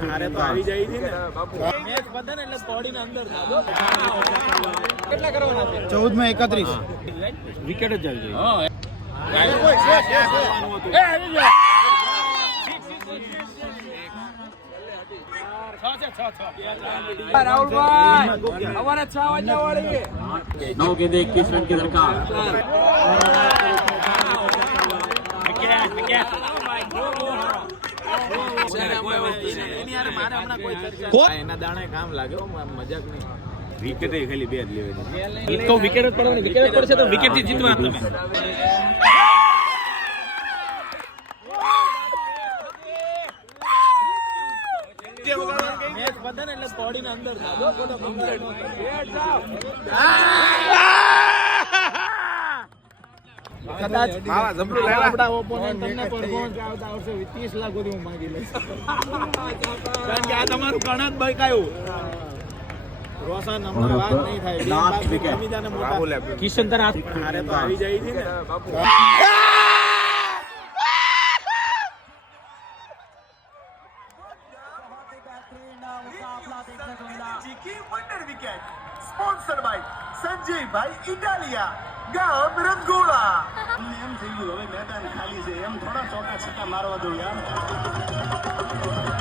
હારે તો આવી જાય છે ને મેચ પતે ને એટલે બોડી ને અંદર કેટલા કરવાના છે 14 માં 31 વિકેટ જ આવી જાય राहुल हमारे 6 बजने वाली 9 गेंदे 21 रन की दरकार એના દાણે કામ લાગે મજાક નહીં વિકેટ ખાલી બે જ લેવાની તો વિકેટ જ પડવાની વિકેટ પડશે તો વિકેટ થી જીતવા તમે મેચ પતે ને એટલે બોડી ને અંદર કદાચ આપણા ઓપોનન્ટ તમને પરફોર્મન્સ આવતા આવશે 30 લાખ સુધી હું માંગી લઈશ કારણ કે આ તમારું કણક બકાયું રોશન હમણાં વાત નહીં થાય કિશન તર હારે તો આવી જાય છે ને स्पॉन्सर्ड बाय संजय भाई इटालिया गाम रंगोला एम થઈ ગયું હવે મેદાન ખાલી છે એમ થોડા ચોકા છક્કા મારવા દો યાર